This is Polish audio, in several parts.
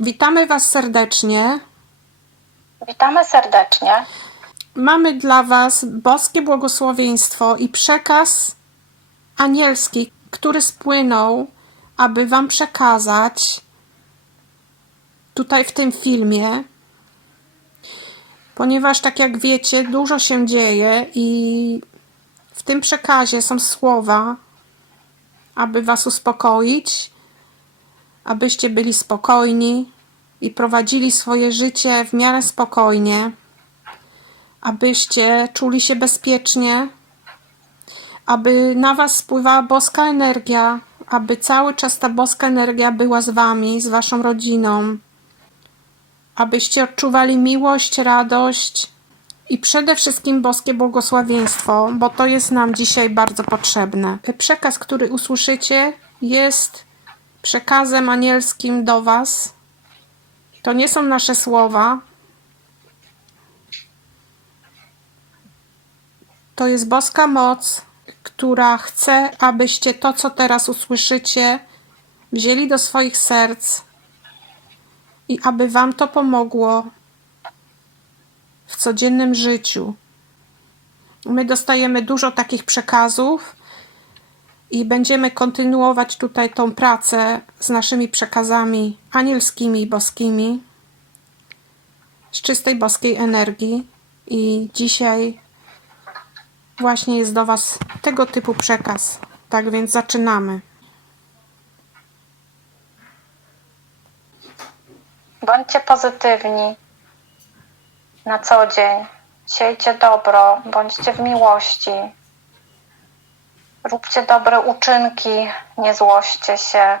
Witamy Was serdecznie. Witamy serdecznie. Mamy dla Was boskie błogosławieństwo i przekaz anielski, który spłynął, aby Wam przekazać tutaj w tym filmie, ponieważ, tak jak wiecie, dużo się dzieje i w tym przekazie są słowa, aby Was uspokoić, abyście byli spokojni i prowadzili swoje życie w miarę spokojnie abyście czuli się bezpiecznie, aby na Was spływała boska energia, aby cały czas ta boska energia była z Wami, z Waszą rodziną, abyście odczuwali miłość, radość i przede wszystkim boskie błogosławieństwo, bo to jest nam dzisiaj bardzo potrzebne. Przekaz, który usłyszycie, jest przekazem anielskim do Was. To nie są nasze słowa, To jest boska moc, która chce, abyście to, co teraz usłyszycie, wzięli do swoich serc i aby Wam to pomogło w codziennym życiu. My dostajemy dużo takich przekazów i będziemy kontynuować tutaj tą pracę z naszymi przekazami anielskimi i boskimi z czystej boskiej energii. I dzisiaj właśnie jest do Was tego typu przekaz. Tak więc zaczynamy. Bądźcie pozytywni na co dzień. Siejcie dobro, bądźcie w miłości. Róbcie dobre uczynki, nie złoście się.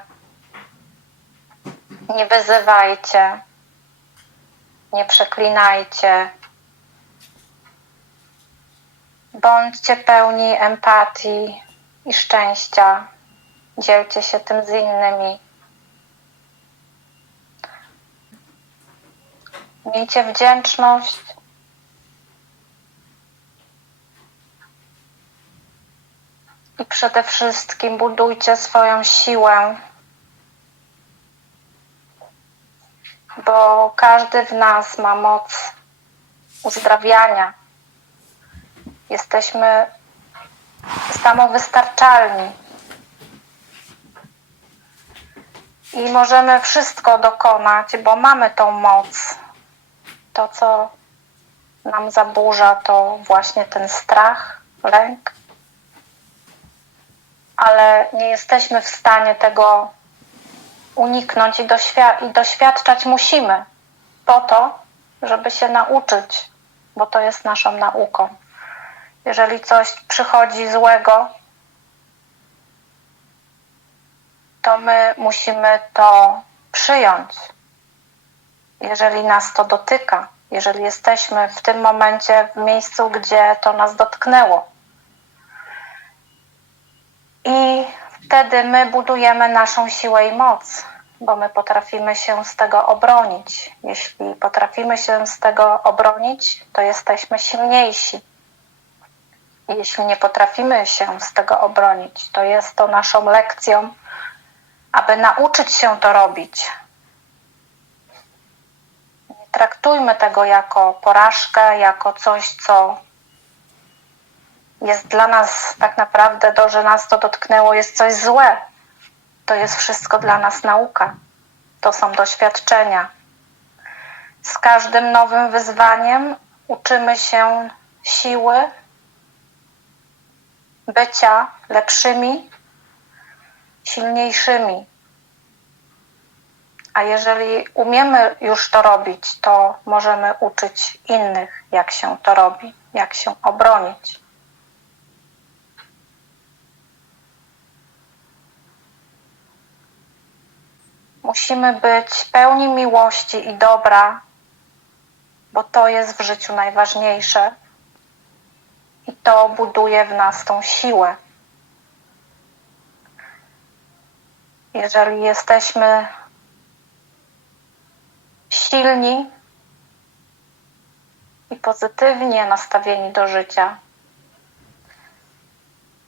Nie wyzywajcie. Nie przeklinajcie. Bądźcie pełni empatii i szczęścia. Dzielcie się tym z innymi. Miejcie wdzięczność. I przede wszystkim budujcie swoją siłę, bo każdy w nas ma moc uzdrawiania. Jesteśmy samowystarczalni. I możemy wszystko dokonać, bo mamy tą moc. To, co nam zaburza, to właśnie ten strach, lęk. Ale nie jesteśmy w stanie tego uniknąć i, doświ- i doświadczać musimy po to, żeby się nauczyć, bo to jest naszą nauką. Jeżeli coś przychodzi złego, to my musimy to przyjąć. Jeżeli nas to dotyka, jeżeli jesteśmy w tym momencie w miejscu, gdzie to nas dotknęło. I wtedy my budujemy naszą siłę i moc, bo my potrafimy się z tego obronić. Jeśli potrafimy się z tego obronić, to jesteśmy silniejsi. Jeśli nie potrafimy się z tego obronić, to jest to naszą lekcją, aby nauczyć się to robić. Nie traktujmy tego jako porażkę, jako coś, co jest dla nas tak naprawdę, to, że nas to dotknęło, jest coś złe. To jest wszystko dla nas nauka. To są doświadczenia. Z każdym nowym wyzwaniem uczymy się siły, bycia lepszymi, silniejszymi. A jeżeli umiemy już to robić, to możemy uczyć innych, jak się to robi, jak się obronić. Musimy być pełni miłości i dobra, bo to jest w życiu najważniejsze i to buduje w nas tą siłę. Jeżeli jesteśmy silni i pozytywnie nastawieni do życia,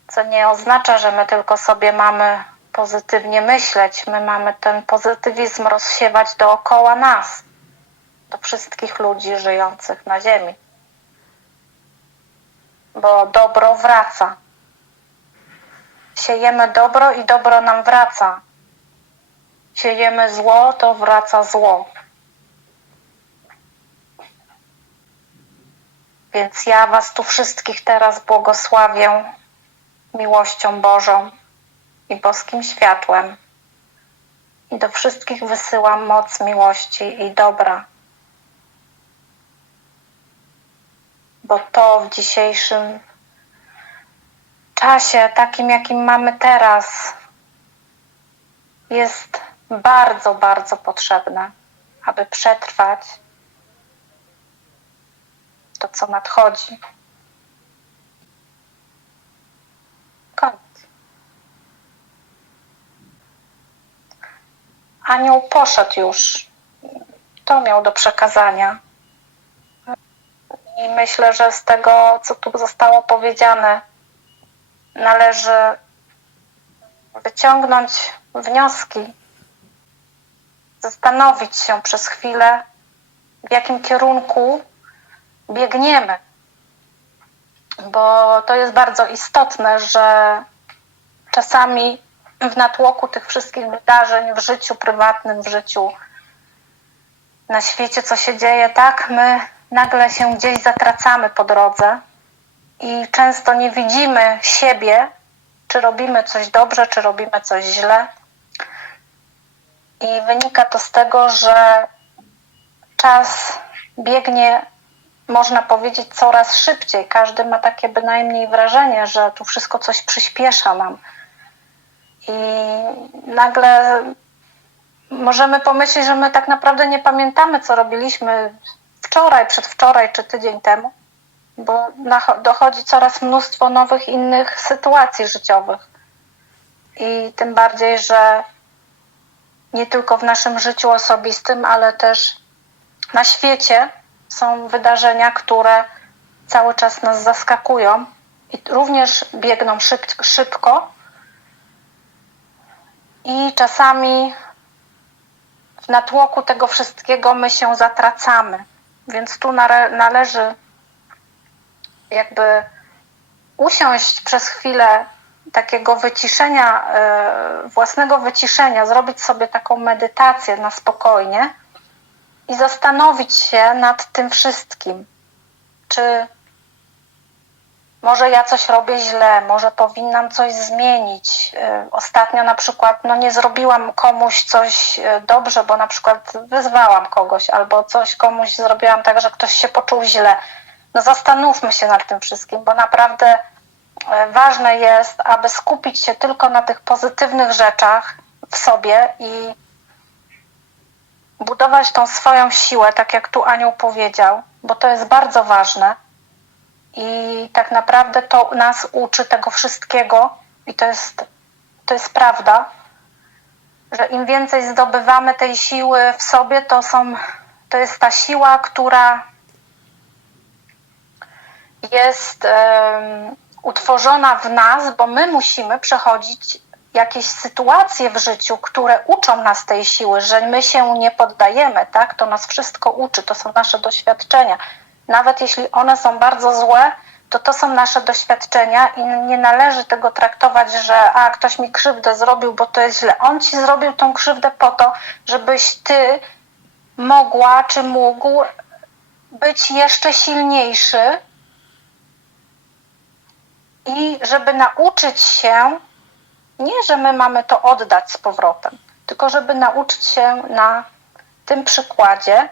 co nie oznacza, że my tylko sobie mamy pozytywnie myśleć. My mamy ten pozytywizm rozsiewać dookoła nas, do wszystkich ludzi żyjących na Ziemi. Bo dobro wraca. Siejemy dobro i dobro nam wraca. Siejemy zło, to wraca zło. Więc ja Was tu wszystkich teraz błogosławię miłością Bożą i boskim światłem. I do wszystkich wysyłam moc miłości i dobra. Bo to w dzisiejszym czasie, takim jakim mamy teraz, jest bardzo, bardzo potrzebne, aby przetrwać to, co nadchodzi. Anioł poszedł już. To miał do przekazania. I myślę, że z tego, co tu zostało powiedziane, należy wyciągnąć wnioski, zastanowić się przez chwilę, w jakim kierunku biegniemy. Bo to jest bardzo istotne, że czasami w natłoku tych wszystkich wydarzeń w życiu prywatnym, w życiu na świecie, co się dzieje, tak, my nagle się gdzieś zatracamy po drodze i często nie widzimy siebie, czy robimy coś dobrze, czy robimy coś źle. I wynika to z tego, że czas biegnie, można powiedzieć, coraz szybciej. Każdy ma takie bynajmniej wrażenie, że tu wszystko coś przyspiesza nam. I nagle możemy pomyśleć, że my tak naprawdę nie pamiętamy, co robiliśmy wczoraj, przedwczoraj czy tydzień temu, bo dochodzi coraz mnóstwo nowych innych sytuacji życiowych. I tym bardziej, że nie tylko w naszym życiu osobistym, ale też na świecie są wydarzenia, które cały czas nas zaskakują i również biegną szyb, szybko. I czasami w natłoku tego wszystkiego my się zatracamy. Więc tu nale- należy jakby usiąść przez chwilę takiego wyciszenia, e, własnego wyciszenia, zrobić sobie taką medytację na spokojnie i zastanowić się nad tym wszystkim. Czy może ja coś robię źle, może powinnam coś zmienić. E, Ostatnio na przykład no nie zrobiłam komuś coś e, dobrze, bo na przykład wyzwałam kogoś albo coś komuś zrobiłam tak, że ktoś się poczuł źle. No zastanówmy się nad tym wszystkim, bo naprawdę e, ważne jest, aby skupić się tylko na tych pozytywnych rzeczach w sobie i budować tą swoją siłę, tak jak tu Anioł powiedział, bo to jest bardzo ważne. I tak naprawdę to nas uczy tego wszystkiego, i to jest, to jest prawda, że im więcej zdobywamy tej siły w sobie, to, są, to jest ta siła, która jest em, utworzona w nas, bo my musimy przechodzić jakieś sytuacje w życiu, które uczą nas tej siły, że my się nie poddajemy, tak? To nas wszystko uczy, to są nasze doświadczenia. Nawet jeśli one są bardzo złe, to to są nasze doświadczenia i nie należy tego traktować, że a ktoś mi krzywdę zrobił, bo to jest źle. On ci zrobił tą krzywdę po to, żebyś ty mogła czy mógł być jeszcze silniejszy i żeby nauczyć się, nie, że my mamy to oddać z powrotem, tylko żeby nauczyć się na tym przykładzie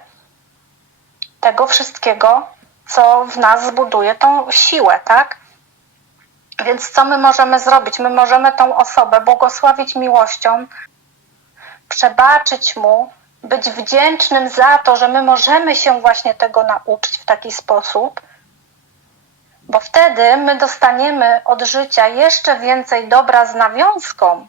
tego wszystkiego, co w nas zbuduje tą siłę, tak? Więc co my możemy zrobić? My możemy tą osobę błogosławić miłością, przebaczyć mu, być wdzięcznym za to, że my możemy się właśnie tego nauczyć w taki sposób, bo wtedy my dostaniemy od życia jeszcze więcej dobra z nawiązką,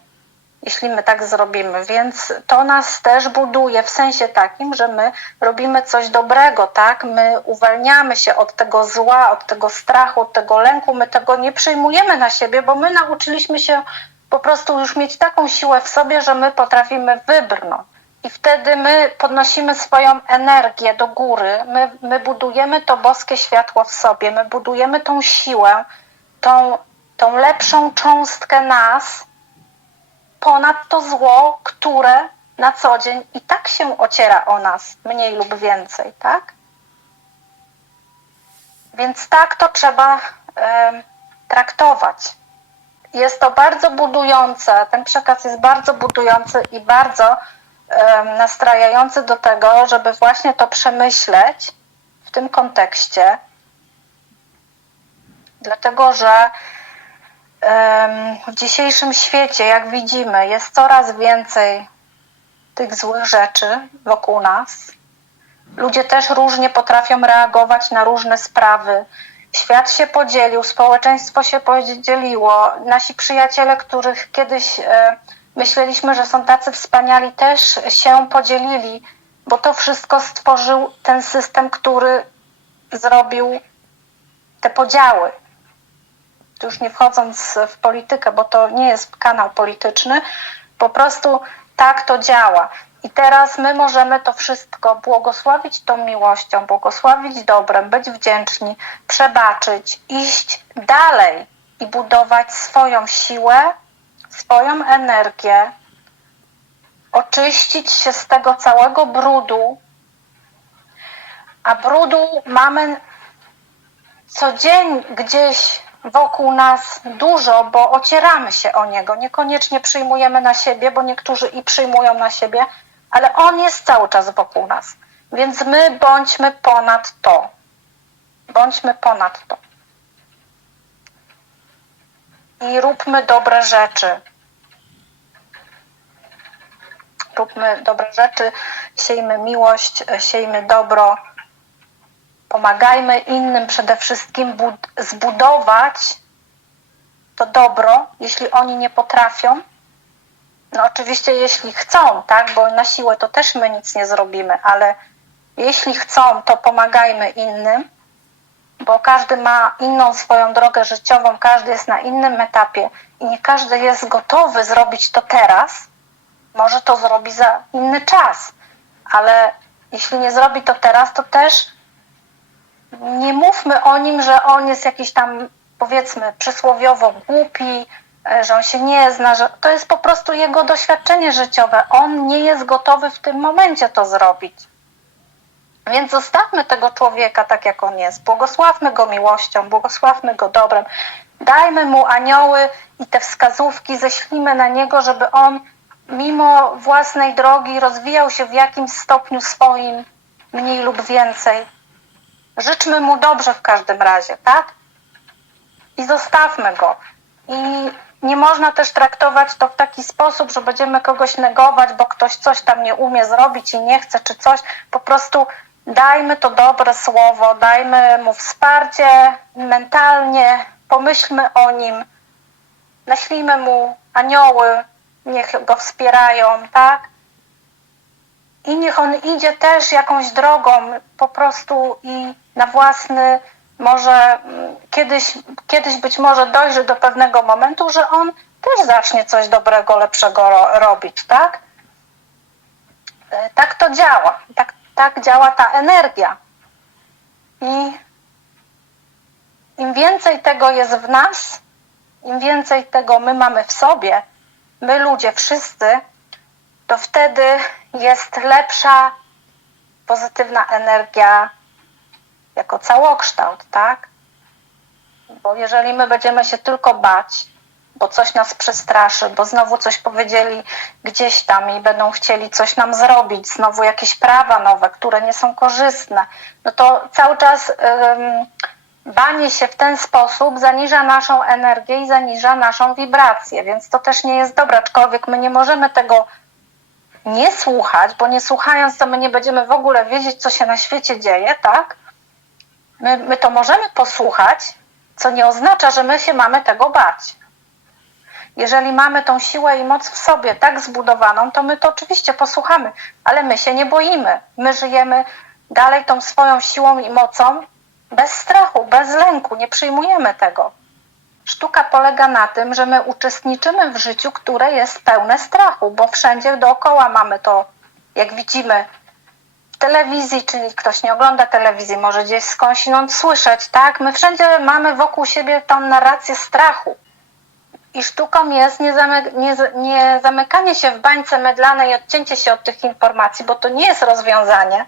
jeśli my tak zrobimy. Więc to nas też buduje w sensie takim, że my robimy coś dobrego, tak? My uwalniamy się od tego zła, od tego strachu, od tego lęku, my tego nie przyjmujemy na siebie, bo my nauczyliśmy się po prostu już mieć taką siłę w sobie, że my potrafimy wybrnąć. I wtedy my podnosimy swoją energię do góry, my, my budujemy to boskie światło w sobie, my budujemy tą siłę, tą, tą lepszą cząstkę nas ponad to zło, które na co dzień i tak się ociera o nas, mniej lub więcej, tak? Więc tak to trzeba em, traktować. Jest to bardzo budujące, ten przekaz jest bardzo budujący i bardzo em, nastrajający do tego, żeby właśnie to przemyśleć w tym kontekście, dlatego że w dzisiejszym świecie, jak widzimy, jest coraz więcej tych złych rzeczy wokół nas. Ludzie też różnie potrafią reagować na różne sprawy. Świat się podzielił, społeczeństwo się podzieliło. Nasi przyjaciele, których kiedyś e, myśleliśmy, że są tacy wspaniali, też się podzielili, bo to wszystko stworzył ten system, który zrobił te podziały. Już nie wchodząc w politykę, bo to nie jest kanał polityczny, po prostu tak to działa. I teraz my możemy to wszystko błogosławić tą miłością, błogosławić dobrem, być wdzięczni, przebaczyć, iść dalej i budować swoją siłę, swoją energię, oczyścić się z tego całego brudu. A brudu mamy co dzień gdzieś wokół nas dużo, bo ocieramy się o niego. Niekoniecznie przyjmujemy na siebie, bo niektórzy i przyjmują na siebie, ale on jest cały czas wokół nas. Więc my bądźmy ponad to. Bądźmy ponad to. I róbmy dobre rzeczy. Róbmy dobre rzeczy, siejmy miłość, siejmy dobro pomagajmy innym przede wszystkim bud- zbudować to dobro, jeśli oni nie potrafią. No oczywiście jeśli chcą, tak, bo na siłę to też my nic nie zrobimy, ale jeśli chcą, to pomagajmy innym, bo każdy ma inną swoją drogę życiową, każdy jest na innym etapie i nie każdy jest gotowy zrobić to teraz. Może to zrobi za inny czas, ale jeśli nie zrobi to teraz, to też nie mówmy o nim, że on jest jakiś tam, powiedzmy, przysłowiowo głupi, e, że on się nie zna, że to jest po prostu jego doświadczenie życiowe. On nie jest gotowy w tym momencie to zrobić. Więc zostawmy tego człowieka tak, jak on jest. Błogosławmy go miłością, błogosławmy go dobrem. Dajmy mu anioły i te wskazówki, ześlijmy na niego, żeby on mimo własnej drogi rozwijał się w jakimś stopniu swoim, mniej lub więcej. Życzmy mu dobrze w każdym razie, tak? I zostawmy go. I nie można też traktować to w taki sposób, że będziemy kogoś negować, bo ktoś coś tam nie umie zrobić i nie chce, czy coś. Po prostu dajmy to dobre słowo, dajmy mu wsparcie mentalnie, pomyślmy o nim, naślijmy mu anioły, niech go wspierają, tak? I niech on idzie też jakąś drogą po prostu i na własny, może mm, kiedyś, kiedyś być może dojrzy do pewnego momentu, że on też zacznie coś dobrego, lepszego ro- robić, tak? E, Tak to działa. Tak, tak działa ta energia. I im więcej tego jest w nas, im więcej tego my mamy w sobie, my ludzie wszyscy, to wtedy jest lepsza, pozytywna energia jako całokształt, tak? Bo jeżeli my będziemy się tylko bać, bo coś nas przestraszy, bo znowu coś powiedzieli gdzieś tam i będą chcieli coś nam zrobić, znowu jakieś prawa nowe, które nie są korzystne, no to cały czas ym, banie się w ten sposób zaniża naszą energię i zaniża naszą wibrację, więc to też nie jest dobre, aczkolwiek my nie możemy tego nie słuchać, bo nie słuchając, to my nie będziemy w ogóle wiedzieć, co się na świecie dzieje, tak? My, my to możemy posłuchać, co nie oznacza, że my się mamy tego bać. Jeżeli mamy tą siłę i moc w sobie tak zbudowaną, to my to oczywiście posłuchamy, ale my się nie boimy. My żyjemy dalej tą swoją siłą i mocą bez strachu, bez lęku, nie przyjmujemy tego. Sztuka polega na tym, że my uczestniczymy w życiu, które jest pełne strachu, bo wszędzie dookoła mamy to, jak widzimy w telewizji, czyli ktoś nie ogląda telewizji, może gdzieś skądinąd słyszeć, tak? My wszędzie mamy wokół siebie tą narrację strachu. I sztuką jest nie, nie, nie zamykanie się w bańce mydlanej i odcięcie się od tych informacji, bo to nie jest rozwiązanie.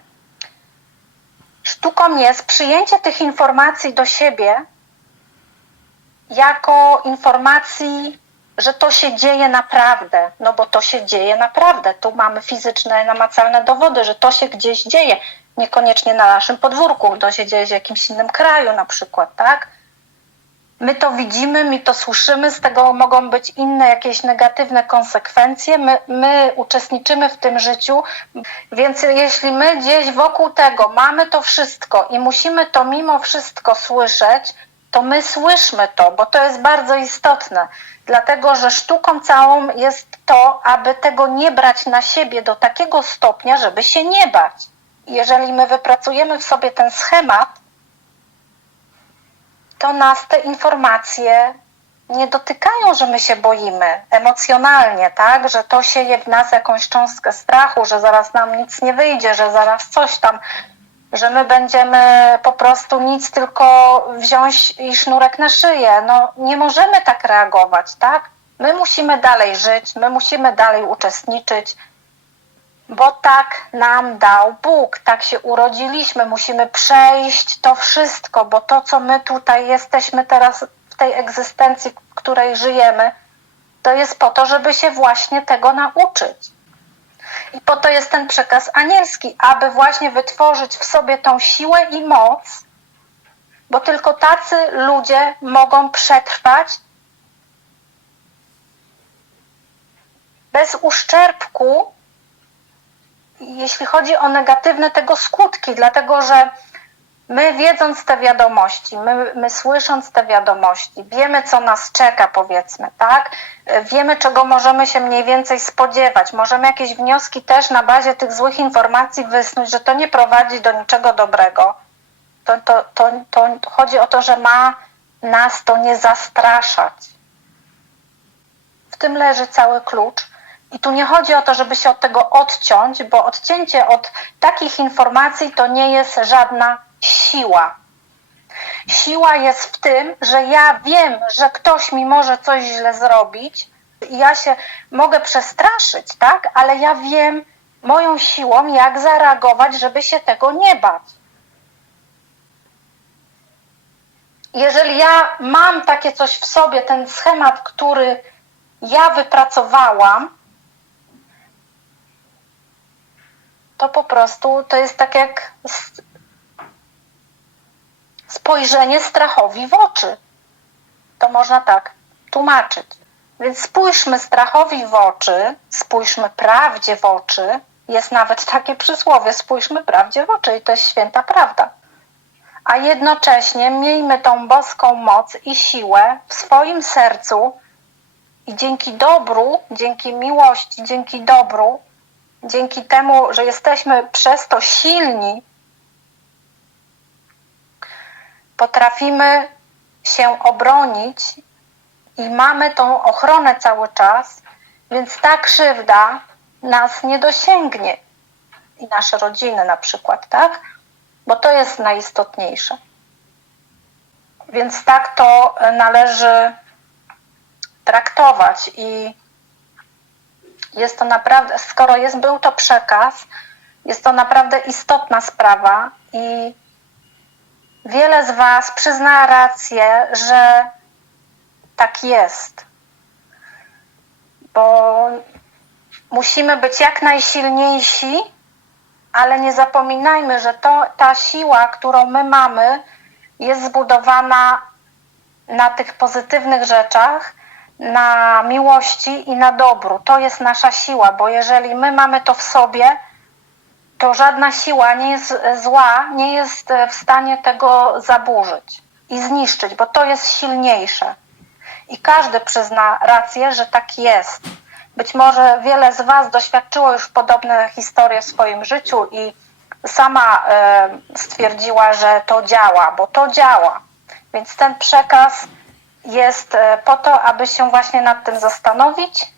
Sztuką jest przyjęcie tych informacji do siebie jako informacji, że to się dzieje naprawdę, no bo to się dzieje naprawdę. Tu mamy fizyczne, namacalne dowody, że to się gdzieś dzieje. Niekoniecznie na naszym podwórku, to się dzieje w jakimś innym kraju na przykład, tak? My to widzimy, my to słyszymy, z tego mogą być inne jakieś negatywne konsekwencje. My, my uczestniczymy w tym życiu, więc jeśli my gdzieś wokół tego mamy to wszystko i musimy to mimo wszystko słyszeć, to my słyszmy to, bo to jest bardzo istotne. Dlatego, że sztuką całą jest to, aby tego nie brać na siebie do takiego stopnia, żeby się nie bać. Jeżeli my wypracujemy w sobie ten schemat, to nas te informacje nie dotykają, że my się boimy emocjonalnie, tak? Że to sieje w nas jakąś cząstkę strachu, że zaraz nam nic nie wyjdzie, że zaraz coś tam, że my będziemy po prostu nic tylko wziąć i sznurek na szyję. No nie możemy tak reagować, tak? My musimy dalej żyć, my musimy dalej uczestniczyć, bo tak nam dał Bóg, tak się urodziliśmy, musimy przejść to wszystko, bo to, co my tutaj jesteśmy teraz w tej egzystencji, w której żyjemy, to jest po to, żeby się właśnie tego nauczyć. I po to jest ten przekaz anielski, aby właśnie wytworzyć w sobie tą siłę i moc, bo tylko tacy ludzie mogą przetrwać bez uszczerbku jeśli chodzi o negatywne tego skutki, dlatego że my wiedząc te wiadomości, my, my słysząc te wiadomości, wiemy co nas czeka powiedzmy, tak? Wiemy czego możemy się mniej więcej spodziewać. Możemy jakieś wnioski też na bazie tych złych informacji wysnuć, że to nie prowadzi do niczego dobrego. To, to, to, to chodzi o to, że ma nas to nie zastraszać. W tym leży cały klucz. I tu nie chodzi o to, żeby się od tego odciąć, bo odcięcie od takich informacji to nie jest żadna siła. Siła jest w tym, że ja wiem, że ktoś mi może coś źle zrobić i ja się mogę przestraszyć, tak? Ale ja wiem moją siłą, jak zareagować, żeby się tego nie bać. Jeżeli ja mam takie coś w sobie, ten schemat, który ja wypracowałam, to po prostu to jest tak jak spojrzenie strachowi w oczy. To można tak tłumaczyć. Więc spójrzmy strachowi w oczy, spójrzmy prawdzie w oczy. Jest nawet takie przysłowie: spójrzmy prawdzie w oczy, i to jest święta prawda. A jednocześnie miejmy tą boską moc i siłę w swoim sercu, i dzięki dobru, dzięki miłości, dzięki dobru, dzięki temu, że jesteśmy przez to silni, potrafimy się obronić i mamy tą ochronę cały czas, więc ta krzywda nas nie dosięgnie i nasze rodziny na przykład, tak? Bo to jest najistotniejsze. Więc tak to należy traktować i jest to naprawdę, skoro jest, był to przekaz, jest to naprawdę istotna sprawa i wiele z Was przyzna rację, że tak jest. Bo musimy być jak najsilniejsi, ale nie zapominajmy, że to, ta siła, którą my mamy, jest zbudowana na tych pozytywnych rzeczach, na miłości i na dobru. To jest nasza siła, bo jeżeli my mamy to w sobie, to żadna siła nie jest zła, nie jest w stanie tego zaburzyć i zniszczyć, bo to jest silniejsze. I każdy przyzna rację, że tak jest. Być może wiele z Was doświadczyło już podobne historie w swoim życiu i sama e, stwierdziła, że to działa, bo to działa. Więc ten przekaz jest e, po to, aby się właśnie nad tym zastanowić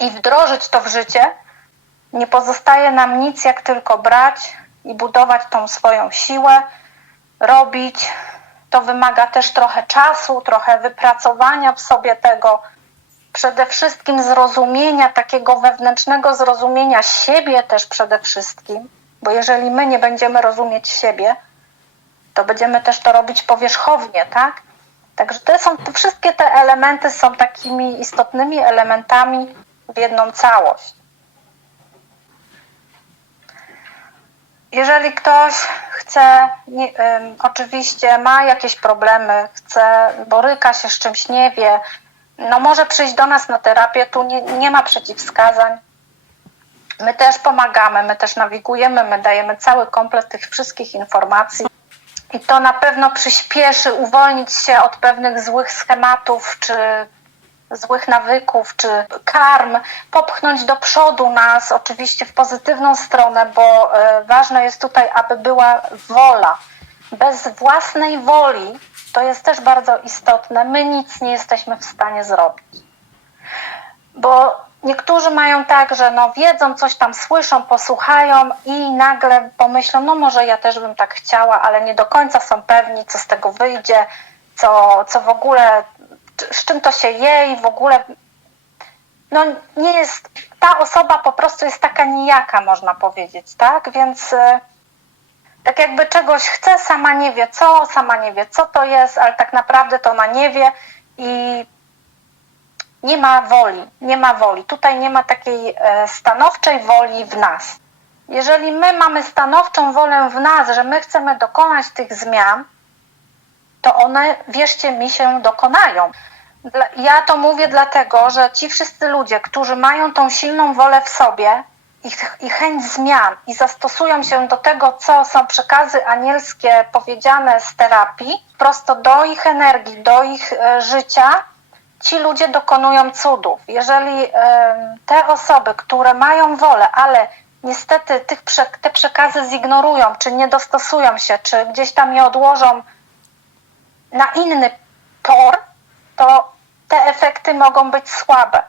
i wdrożyć to w życie. Nie pozostaje nam nic, jak tylko brać i budować tą swoją siłę, robić. To wymaga też trochę czasu, trochę wypracowania w sobie tego, przede wszystkim zrozumienia, takiego wewnętrznego zrozumienia siebie też przede wszystkim, bo jeżeli my nie będziemy rozumieć siebie, to będziemy też to robić powierzchownie, tak? Także te są, wszystkie te elementy są takimi istotnymi elementami w jedną całość. Jeżeli ktoś chce, nie, ym, oczywiście ma jakieś problemy, chce, boryka się z czymś, nie wie, no może przyjść do nas na terapię, tu nie, nie ma przeciwwskazań. My też pomagamy, my też nawigujemy, my dajemy cały komplet tych wszystkich informacji. I to na pewno przyspieszy uwolnić się od pewnych złych schematów, czy złych nawyków, czy karm, popchnąć do przodu nas, oczywiście w pozytywną stronę, bo e, ważne jest tutaj, aby była wola. Bez własnej woli, to jest też bardzo istotne, my nic nie jesteśmy w stanie zrobić. Bo niektórzy mają tak, że no wiedzą, coś tam słyszą, posłuchają i nagle pomyślą, no może ja też bym tak chciała, ale nie do końca są pewni, co z tego wyjdzie, co, co w ogóle, z czym to się je i w ogóle no nie jest, ta osoba po prostu jest taka nijaka, można powiedzieć, tak? Więc e, tak jakby czegoś chce, sama nie wie co, sama nie wie co to jest, ale tak naprawdę to ona nie wie i nie ma woli, nie ma woli. Tutaj nie ma takiej e, stanowczej woli w nas. Jeżeli my mamy stanowczą wolę w nas, że my chcemy dokonać tych zmian, to one, wierzcie mi, się dokonają. Ja to mówię dlatego, że ci wszyscy ludzie, którzy mają tą silną wolę w sobie i, i chęć zmian i zastosują się do tego, co są przekazy anielskie powiedziane z terapii, prosto do ich energii, do ich e, życia, ci ludzie dokonują cudów. Jeżeli te osoby, które mają wolę, ale niestety tych te przekazy zignorują, czy nie dostosują się, czy gdzieś tam je odłożą na inny tor, to te efekty mogą być słabe.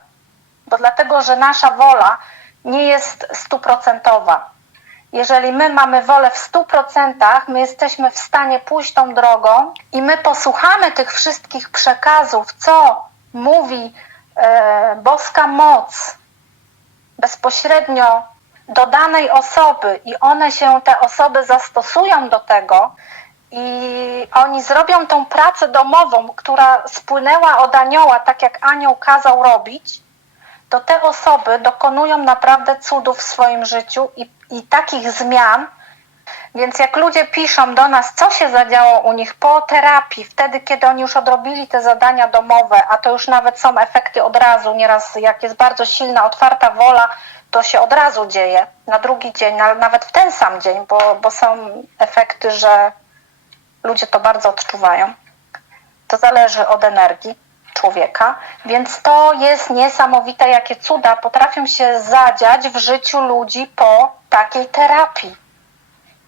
Bo dlatego, że nasza wola nie jest stuprocentowa. Jeżeli my mamy wolę w stu procentach, my jesteśmy w stanie pójść tą drogą i my posłuchamy tych wszystkich przekazów, co mówi e, boska moc bezpośrednio do danej osoby i one się, te osoby zastosują do tego i oni zrobią tą pracę domową, która spłynęła od anioła, tak jak anioł kazał robić, to te osoby dokonują naprawdę cudów w swoim życiu i, i takich zmian. Więc jak ludzie piszą do nas, co się zadziało u nich po terapii, wtedy, kiedy oni już odrobili te zadania domowe, a to już nawet są efekty od razu, nieraz jak jest bardzo silna, otwarta wola, to się od razu dzieje, na drugi dzień, na, nawet w ten sam dzień, bo, bo są efekty, że ludzie to bardzo odczuwają. To zależy od energii człowieka, więc to jest niesamowite, jakie cuda potrafią się zadziać w życiu ludzi po takiej terapii.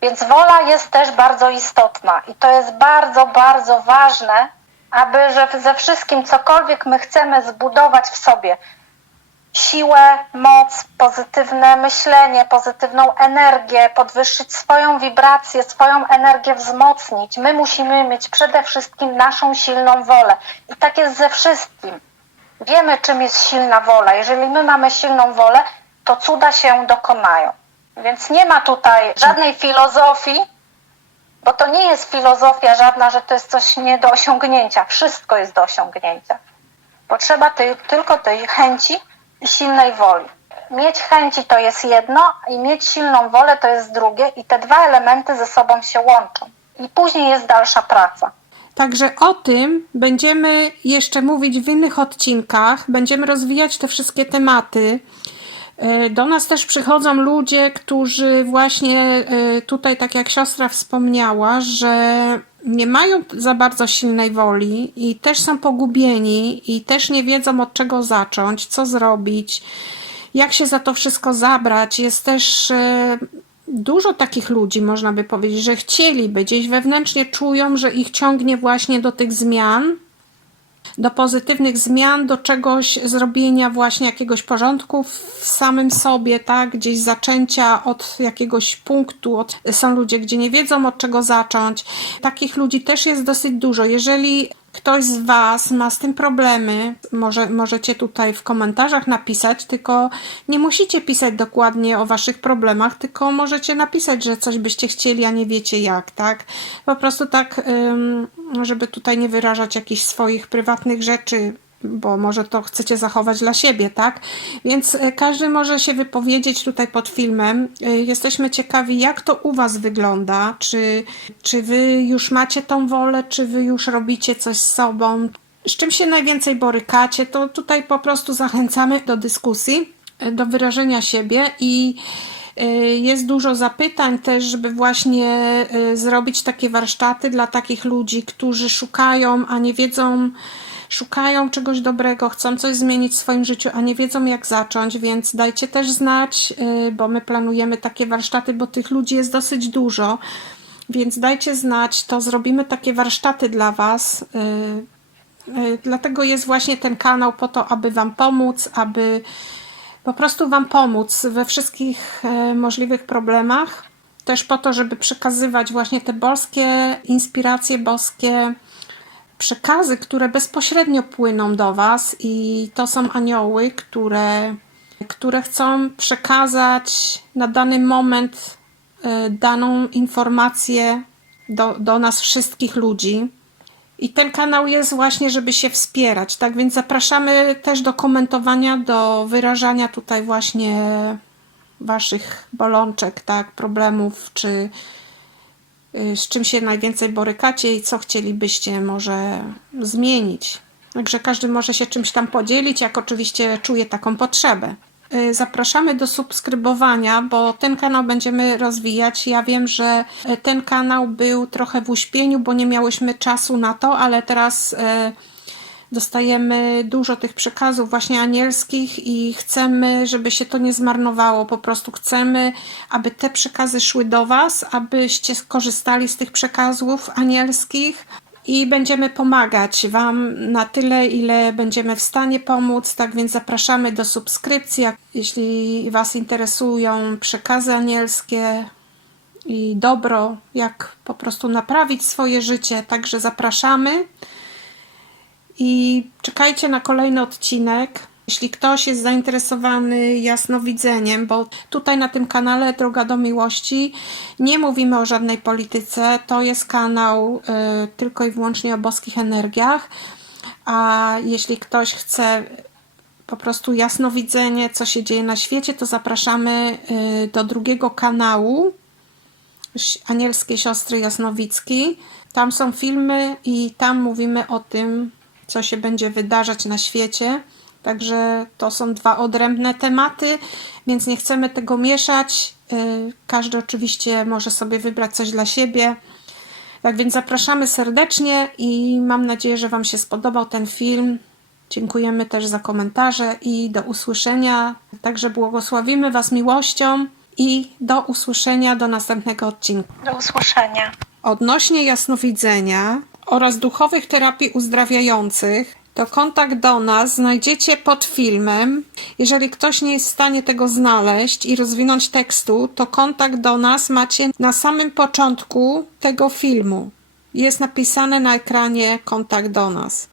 Więc wola jest też bardzo istotna i to jest bardzo, bardzo ważne, aby że ze wszystkim, cokolwiek my chcemy zbudować w sobie, siłę, moc, pozytywne myślenie, pozytywną energię, podwyższyć swoją wibrację, swoją energię wzmocnić. My musimy mieć przede wszystkim naszą silną wolę. I tak jest ze wszystkim. Wiemy, czym jest silna wola. Jeżeli my mamy silną wolę, to cuda się dokonają. Więc nie ma tutaj żadnej filozofii, bo to nie jest filozofia żadna, że to jest coś nie do osiągnięcia. Wszystko jest do osiągnięcia. Potrzeba tej, tylko tej chęci silnej woli. Mieć chęci to jest jedno, i mieć silną wolę to jest drugie, i te dwa elementy ze sobą się łączą. I później jest dalsza praca. Także o tym będziemy jeszcze mówić w innych odcinkach. Będziemy rozwijać te wszystkie tematy. E, Do nas też przychodzą ludzie, którzy właśnie e, tutaj, tak jak siostra wspomniała, że nie mają za bardzo silnej woli i też są pogubieni i też nie wiedzą od czego zacząć, co zrobić, jak się za to wszystko zabrać. Jest też e, dużo takich ludzi, można by powiedzieć, że chcieliby, gdzieś wewnętrznie czują, że ich ciągnie właśnie do tych zmian, do pozytywnych zmian, do czegoś zrobienia właśnie jakiegoś porządku w samym sobie, tak? Gdzieś zaczęcia od jakiegoś punktu. Od... Są ludzie, gdzie nie wiedzą od czego zacząć. Takich ludzi też jest dosyć dużo. Jeżeli ktoś z Was ma z tym problemy, może, możecie tutaj w komentarzach napisać, tylko nie musicie pisać dokładnie o Waszych problemach, tylko możecie napisać, że coś byście chcieli, a nie wiecie jak, tak? Po prostu tak, żeby tutaj nie wyrażać jakichś swoich prywatnych rzeczy, bo może to chcecie zachować dla siebie, tak? Więc y, każdy może się wypowiedzieć tutaj pod filmem. Y, Jesteśmy ciekawi, jak to u Was wygląda. Czy, czy Wy już macie tą wolę, czy Wy już robicie coś z sobą? Z czym się najwięcej borykacie, to tutaj po prostu zachęcamy do dyskusji, y, do wyrażenia siebie i jest dużo zapytań też, żeby właśnie zrobić takie warsztaty dla takich ludzi, którzy szukają, a nie wiedzą, szukają czegoś dobrego, chcą coś zmienić w swoim życiu, a nie wiedzą jak zacząć, więc dajcie też znać, y, bo my planujemy takie warsztaty, bo tych ludzi jest dosyć dużo, więc dajcie znać, to zrobimy takie warsztaty dla Was. y, y, Dlatego jest właśnie ten kanał po to, aby Wam pomóc, aby po prostu Wam pomóc we wszystkich możliwych problemach. Też po to, żeby przekazywać właśnie te boskie inspiracje, boskie przekazy, które bezpośrednio płyną do Was i to są anioły, które, które chcą przekazać na dany moment e, daną informację do, do nas wszystkich ludzi. I ten kanał jest właśnie, żeby się wspierać, tak więc zapraszamy też do komentowania, do wyrażania tutaj właśnie waszych bolączek, tak, problemów, czy y, z czym się najwięcej borykacie i co chcielibyście może zmienić. Także każdy może się czymś tam podzielić, jak oczywiście czuje taką potrzebę. Y, Zapraszamy do subskrybowania, bo ten kanał będziemy rozwijać. Ja wiem, że y, ten kanał był trochę w uśpieniu, bo nie miałyśmy czasu na to, ale teraz y, dostajemy dużo tych przekazów właśnie anielskich i chcemy, żeby się to nie zmarnowało. Po prostu chcemy, aby te przekazy szły do Was, abyście skorzystali z tych przekazów anielskich i będziemy pomagać Wam na tyle, ile będziemy w stanie pomóc. Tak więc zapraszamy do subskrypcji. Jeśli Was interesują przekazy anielskie i dobro, jak po prostu naprawić swoje życie, także zapraszamy. I czekajcie na kolejny odcinek. Jeśli ktoś jest zainteresowany jasnowidzeniem, bo tutaj na tym kanale Droga do Miłości nie mówimy o żadnej polityce, to jest kanał y, tylko i wyłącznie o boskich energiach. A jeśli ktoś chce po prostu jasnowidzenie, co się dzieje na świecie, to zapraszamy y, do drugiego kanału Ś- Anielskie Siostry Jasnowicki. Tam są filmy i tam mówimy o tym, co się będzie wydarzać na świecie. Także to są dwa odrębne tematy, więc nie chcemy tego mieszać. Y, Każdy oczywiście może sobie wybrać coś dla siebie. Tak więc zapraszamy serdecznie i mam nadzieję, że Wam się spodobał ten film. Dziękujemy też za komentarze i do usłyszenia. Także błogosławimy Was miłością i do usłyszenia do następnego odcinka. Do usłyszenia. Odnośnie jasnowidzenia oraz duchowych terapii uzdrawiających, to kontakt do nas znajdziecie pod filmem. Jeżeli ktoś nie jest w stanie tego znaleźć i rozwinąć tekstu, to kontakt do nas macie na samym początku tego filmu. Jest napisane na ekranie kontakt do nas.